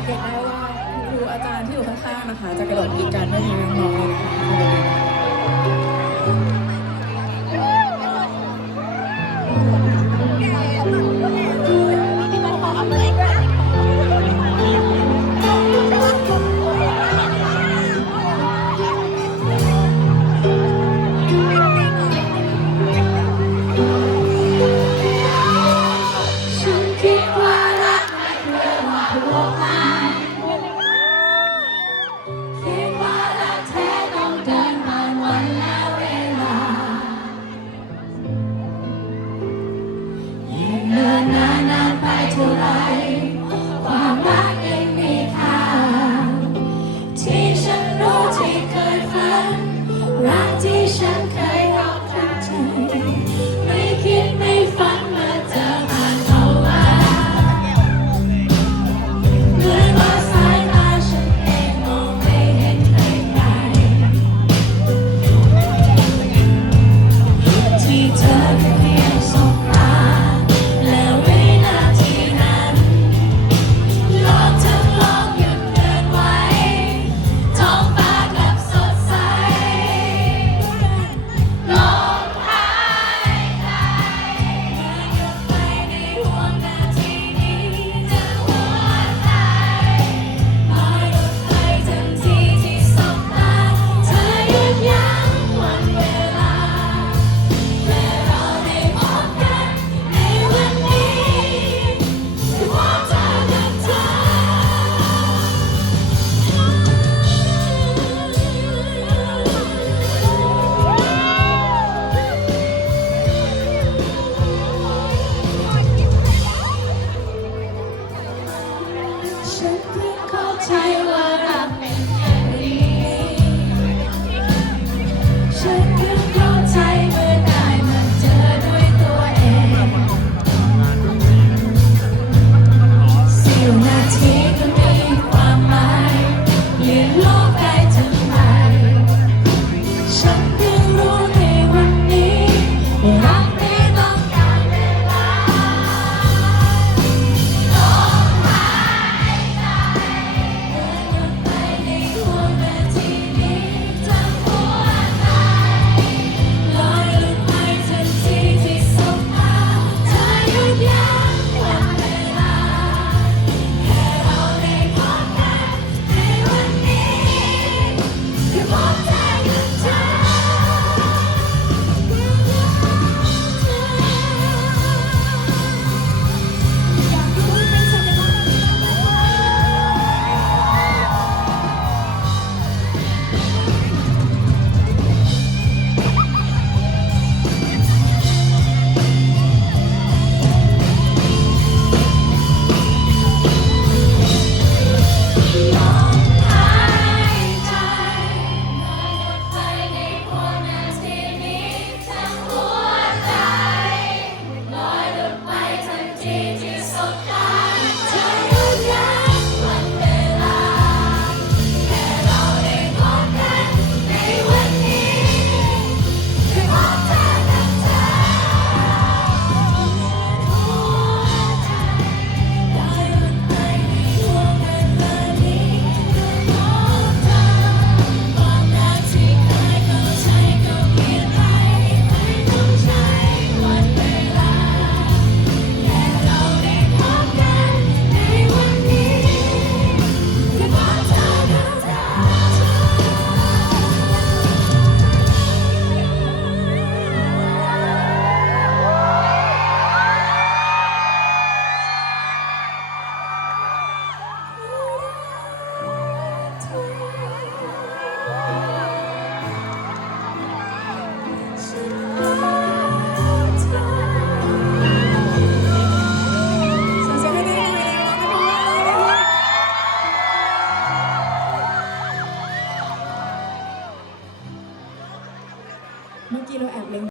งเกตได้ว่าครูอาจารย์ที่อยู่ข้างๆนะคะ จะกระโดดกีดกันไม่ทิ้งน้องๆเลยนะคะฉั